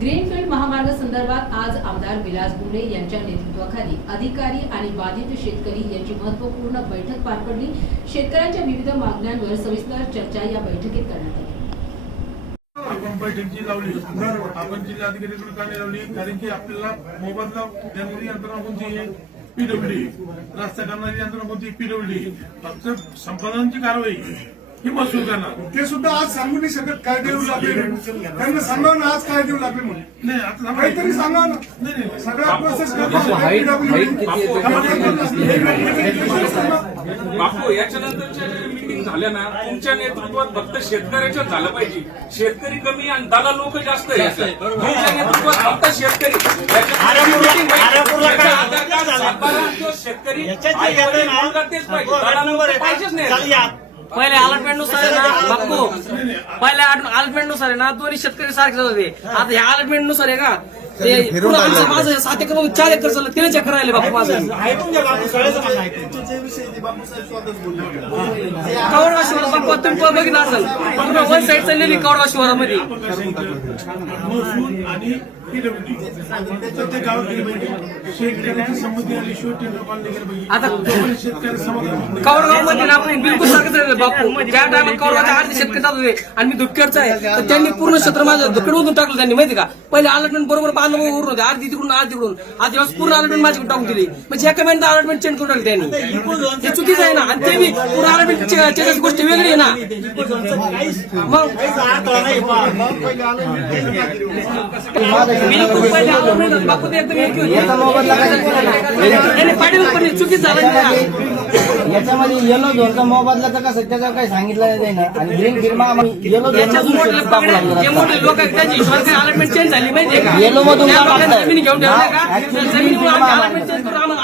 Greenfield महामार्ग संदर्भात आज आमदार विलास बुर्डे यांच्या नेतृत्वाखाली अधिकारी आणि बाधित शेतकरी यांची महत्त्वपूर्ण बैठक पार पडली। शेतकऱ्यांच्या विविध मागण्यांवर सविस्तर चर्चा या बैठकीत करण्यात आली। आपण बैठक लावली, आपण जिल्हाधिकारी कामे लावली, कारण की आपल्याला मोबदला देणारी यंत्रणा कोणती आहे? पीडब्ल्यूडी। रस्ता करणारी यंत्रणा कोणती? पीडब्ल्यूडी। फक्त संपादनाची कारवाई ही महसूल करणार, ते सुद्धा आज सांगू नाही शकत काय देऊ लागले, त्यांना सांगा ना आज काय देऊ लागले म्हणून। नाही आता काहीतरी सांगा ना, नाही सगळ्या प्रोसेस बापू याच्यानंतरच्या मीटिंग झाल्या ना, तुमच्या नेतृत्वात फक्त शेतकऱ्याच्या झालं पाहिजे। शेतकरी कमी आणि दादा लोक जास्त आहे। तुमच्या नेतृत्वात फक्त शेतकरी शेतकरी पाहिजेच नाही। पहिले अलॉटमेंट नुसार आहे ना बापू, पहिले अलॉटमेंट नुसार आहे ना दोन्ही शेतकरी सारखे होते। आता ह्या अलॉटमेंट नुसार आहे का ते पूर्ण आमचं माझं 7 एकर 4 एकर चाललं 3 एकर राहिले बापू माझं। कवडवा शिवारात बापू तुम्ही बघितलं असेल, वन साईड चाललेली कवडवा शिवारामध्ये महसूल आणि पीडब्ल्यूडी प्रत्येक गावात गेली पाहिजे। शेतकऱ्यांची संमती आली, टेंडर काढले गेले पाहिजे। आता शेतकरी समाधान कवडगाव मध्ये आपण बिलकुल सारखं बापू, ज्या टायमाला कवडगावच्या अर्धे शेतकरी जात होते आणि मी धुक्कडचा आहे, तर त्यांनी पूर्ण क्षेत्र माझं धुक्कडवरून टाकलं त्यांनी, माहिती का? पहिले अलॉटमेंट बरोबर बांधून उरून होते, अर्धी तिकडून अर्धी तिकडून, आज दिवस पूर्ण अलॉटमेंट माझ्याकडे टाकून दिली। म्हणजे एका महिन्यात अलॉटमेंट चेंज करून टाकली त्यांनी, हे चुकीचं आहे ना। आणि ते बी पूर्ण अलॉटमेंट चेंजाची गोष्ट वेगळी आहे ना। मग बिलकुल पहिले अलॉटमेंट बापू ते एकदम योग्य होते, पाडील चुकीच झालं। याच्यामध्ये येलो झोनचा मोबदल्याचं कसं त्याचं काही सांगितलं नाही ना, आणि ग्रीन फिल्म येलो जे मोठे लोक आहेत त्याची अलॉटमेंट चेंज झाली, माहितीये का? येलो मधून जमिनी घेऊन ठेवल्या का, जमिनीमुळे अलॉटमेंट चेंज करून आम्हाला